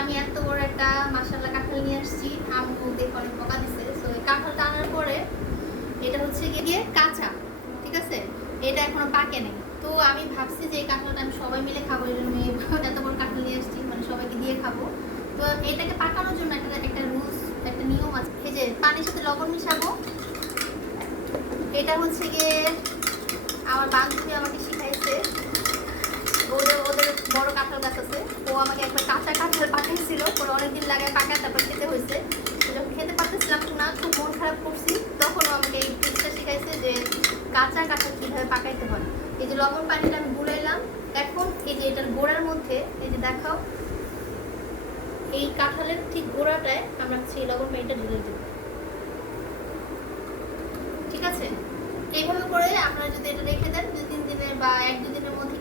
আমি এত বড় একটা মাশাআল্লাহ কাঁঠাল নিয়ে আসছি, আম্মু দেখে অনেক বকা দিছে। সো এই কাঁঠালটা আনার পরে এটা হচ্ছে গিয়ে কাঁচা, ঠিক আছে, এটা এখনো পাকে নেই। তো আমি ভাবছি যে এই কাঁঠালটা আমি সবাই মিলে খাবো, এই জন্য এত বড় কাঁঠাল নিয়ে আসছি, মানে সবাইকে দিয়ে খাবো। তো এটাকে পাকানোর জন্য একটা রুলস, একটা নিয়ম আছে। এই যে পানির সাথে লবণ মিশাবো, এটা হচ্ছে গিয়ে আমার বান্ধবী আমাকে শিখাইছে। ওদের ওদের বড় কাঁঠাল গাছ আছে, ও আমাকে একবার কাঁচা কাঁঠাল পাঠিয়েছিল, পরে অনেকদিন লাগে পাকায়, তারপর খেতে হয়েছে। তো যখন খেতে পারতেছিলাম না, খুব মন খারাপ করছি, তখন ও আমাকে এই টিপসটা শিখাইছে যে কাঁচা কাঁঠাল কীভাবে পাকাইতে হয়। এই যে লবণ পানিটা আমি গুলাইলাম, এখন এই যে এটার গোড়ার মধ্যে, এই যে দেখাও, এই কাঁঠালের ঠিক গোড়াটায় আমরা সেই লবণ পানিটা ঢেলে দেবো, ঠিক আছে। এইভাবে করে আপনারা যদি এটা রেখে দেন 2-3 দিনের বা 1-2 দিনের মধ্যে